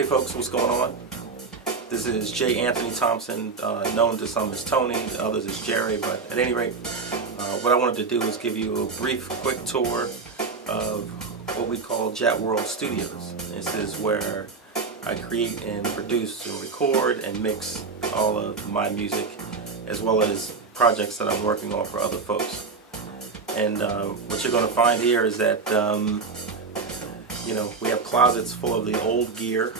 Hey folks, what's going on? This is J. Anthony Thompson, known to some as Tony, to others as Jerry, but at any rate, what I wanted to do is give you a brief, quick tour of what we call JatWorld Studios. This is where I create and produce and record and mix all of my music, as well as projects that I'm working on for other folks. And what you're going to find here is that you know, we have closets full of the old gear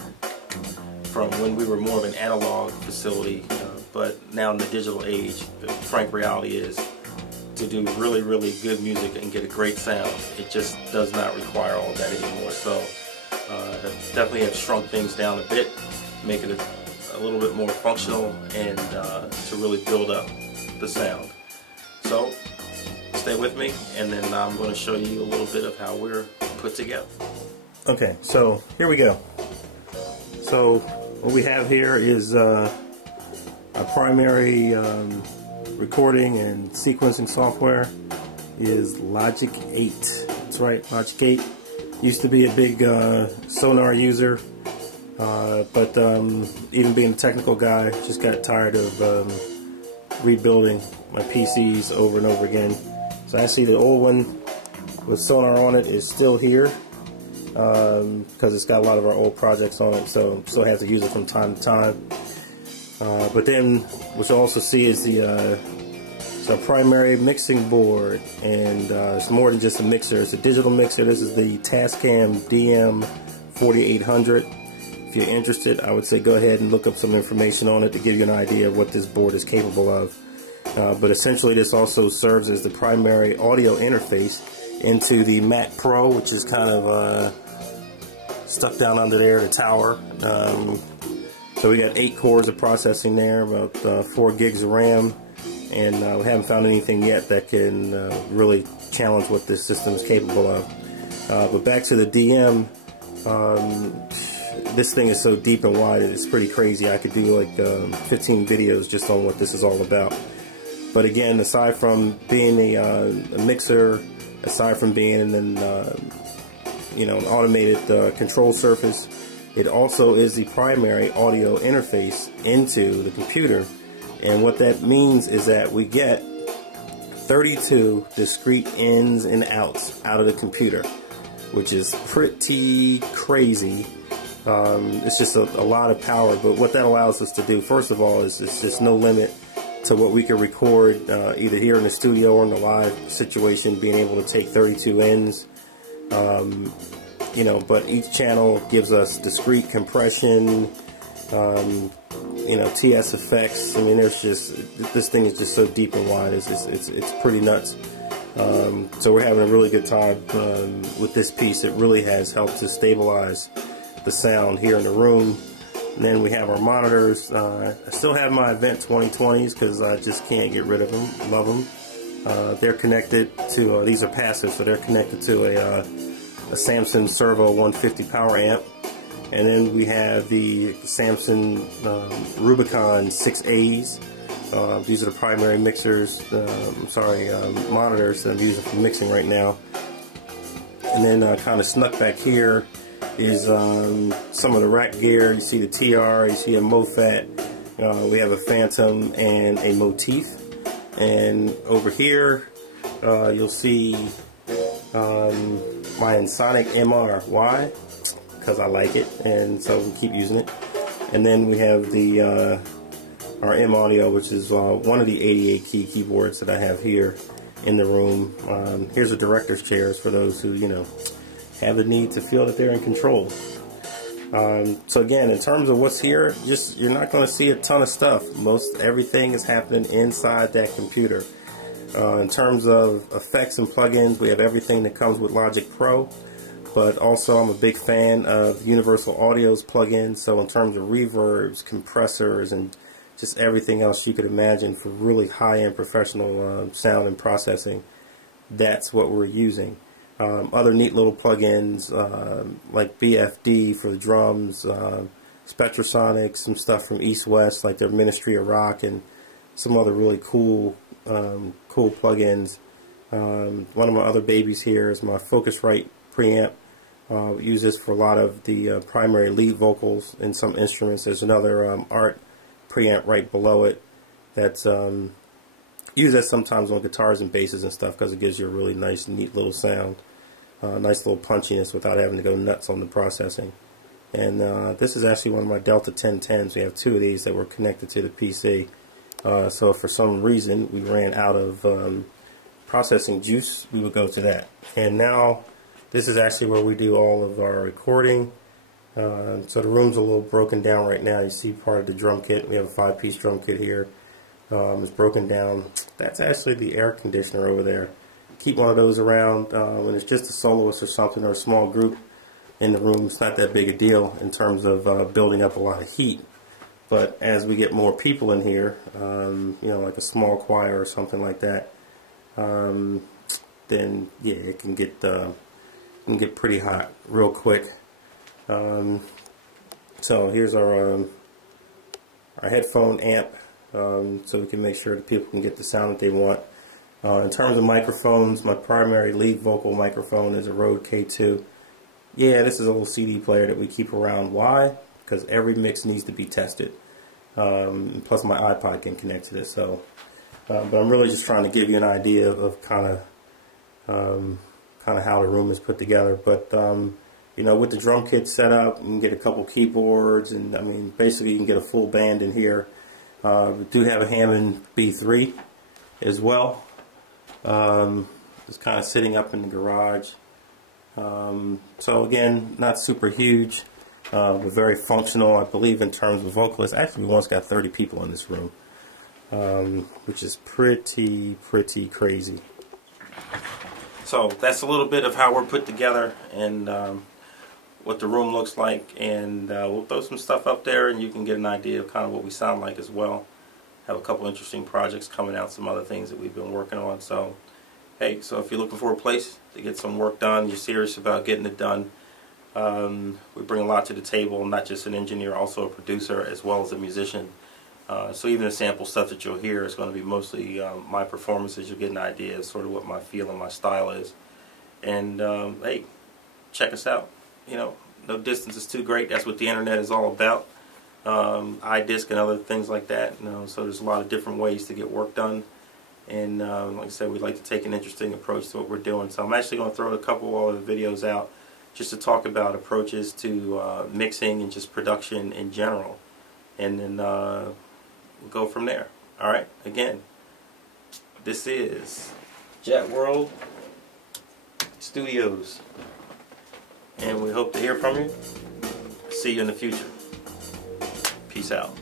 from when we were more of an analog facility, but now in the digital age, the frank reality is to do really, really good music and get a great sound, it just does not require all that anymore. So definitely have shrunk things down a bit, make it a little bit more functional, and to really build up the sound. So stay with me, and then I'm going to show you a little bit of how we're put together. Okay, so here we go. So what we have here is a primary recording and sequencing software is Logic 8. That's right, Logic 8. Used to be a big Sonar user, but even being a technical guy, just got tired of rebuilding my PCs over and over again. So actually the old one with Sonar on it is still here, because it's got a lot of our old projects on it, so I have to use it from time to time. But then what you'll also see is it's a primary mixing board, and it's more than just a mixer. It's a digital mixer. This is the Tascam DM4800. If you're interested, I would say go ahead and look up some information on it to give you an idea of what this board is capable of. But essentially this also serves as the primary audio interface into the Mac Pro, which is kind of stuck down under there, the tower. So we got 8 cores of processing there, about 4 gigs of RAM, and we haven't found anything yet that can really challenge what this system is capable of. But back to the DM, this thing is so deep and wide, it's pretty crazy. I could do like 15 videos just on what this is all about. But again, aside from being a mixer, aside from being you know, an automated control surface, it also is the primary audio interface into the computer. And what that means is that we get 32 discrete ins and outs out of the computer, which is pretty crazy. It's just a lot of power. But what that allows us to do, first of all, is it's just no limit to what we can record either here in the studio or in the live situation, being able to take 32 ins. You know, but each channel gives us discrete compression, you know, TS effects. I mean, there's just, this thing is just so deep and wide. It's pretty nuts. So we're having a really good time with this piece. It really has helped to stabilize the sound here in the room. And then we have our monitors. I still have my Event 2020s because I just can't get rid of them. Love them. They're connected to, these are passive, so they're connected to a Samsung Servo 150 power amp. And then we have the Samsung Rubicon 6As. These are the primary mixers, monitors that I'm using for mixing right now. And then kind of snuck back here is some of the rack gear. You see the TR, you see a MoFat, we have a Phantom and a Motif. And over here you'll see my Ensoniq MR. Why? Because I like it, and so we keep using it. And then we have the our M Audio, which is one of the 88 key keyboards that I have here in the room. Here's a director's chairs for those who, you know, have the need to feel that they're in control. So again, in terms of what's here, you're not going to see a ton of stuff. Most everything is happening inside that computer. In terms of effects and plugins, we have everything that comes with Logic Pro, but also I'm a big fan of Universal Audio's plugins. So in terms of reverbs, compressors, and just everything else you could imagine for really high-end professional sound and processing, that's what we're using. Other neat little plugins like BFD for the drums, Spectrasonic, some stuff from East West like their Ministry of Rock, and some other really cool plugins. One of my other babies here is my Focusrite preamp. Use this for a lot of the primary lead vocals in some instruments. There's another art preamp right below it that's used that sometimes on guitars and basses and stuff because it gives you a really nice, neat little sound. Nice little punchiness without having to go nuts on the processing. And this is actually one of my Delta 1010s. We have two of these that were connected to the PC. So if for some reason we ran out of processing juice, we would go to that. And now this is actually where we do all of our recording. So the room's a little broken down right now. You see part of the drum kit. We have a 5-piece drum kit here. It's broken down. That's actually the air conditioner over there. Keep one of those around when it's just a soloist or something, or a small group in the room. It's not that big a deal in terms of building up a lot of heat. But as we get more people in here, you know, like a small choir or something like that, then yeah, it can get pretty hot real quick. So here's our headphone amp, so we can make sure that people can get the sound that they want. In terms of microphones, my primary lead vocal microphone is a Rode K2. Yeah, this is a little CD player that we keep around. Why? Because every mix needs to be tested. Plus my iPod can connect to this. So, but I'm really just trying to give you an idea of kind of how the room is put together. But you know, with the drum kit set up, you can get a couple keyboards, and I mean, basically you can get a full band in here. We do have a Hammond B3 as well. It's kind of sitting up in the garage. So again, not super huge, but very functional. I believe in terms of vocalists, actually we once got 30 people in this room, which is pretty crazy. So that's a little bit of how we're put together and what the room looks like, and we'll throw some stuff up there and you can get an idea of kind of what we sound like as well. Have a couple interesting projects coming out, some other things that we've been working on. So hey, so if you're looking for a place to get some work done, you're serious about getting it done, we bring a lot to the table. Not just an engineer, also a producer as well as a musician. So even the sample stuff that you'll hear is going to be mostly my performances. You'll get an idea of sort of what my feel and my style is. And hey, check us out. You know, no distance is too great. That's what the internet is all about. iDisk and other things like that. You know, so there's a lot of different ways to get work done. And like I said, we like to take an interesting approach to what we're doing. So I'm actually going to throw a couple of the videos out just to talk about approaches to mixing and just production in general. And then we'll go from there. Alright, again, this is JatWorld Studios. And we hope to hear from you. See you in the future. Peace out.